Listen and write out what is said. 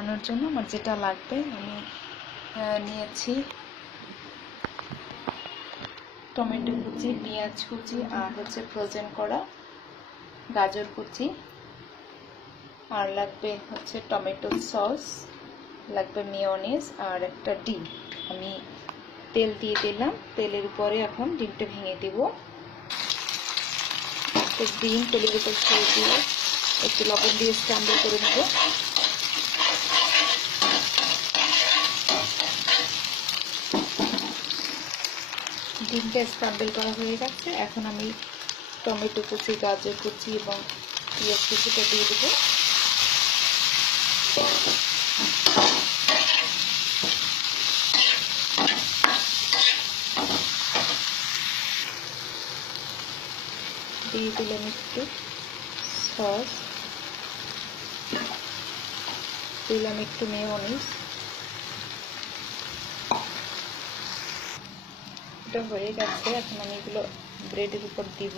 বানানোর জন্য আমার যেটা লাগবে আমি নিয়েছি টমেটো কুচি, পেঁয়াজ কুচি, আর হচ্ছে ফ্রোজেন করা গাজর কুচি, আর লাগবে হচ্ছে টমেটো সস, লাগবে মেয়োনিজ, আর একটা ডিম। আমি তেল দিয়ে দিলাম, তেলের উপরে এখন ডিমটা ভেঙে দেব। ডিম তেলের উপর ছেড়ে দিয়ে একটু লবণ দিয়ে স্ক্র্যাম্বল করে নেব। ডিমটা স্ক্র্যাম্বল করা হয়ে গেছে। এখন আমি টমেটো কুচি, গাজর কুচি এবং পেঁয়াজ কুচিটা দিয়ে দেবো। দিয়ে দিলাম একটু সস, দিলাম একটু মেয়োনিজ। এটা হয়ে গেছে। এখন আমি এগুলো ব্রেডের উপর দিব।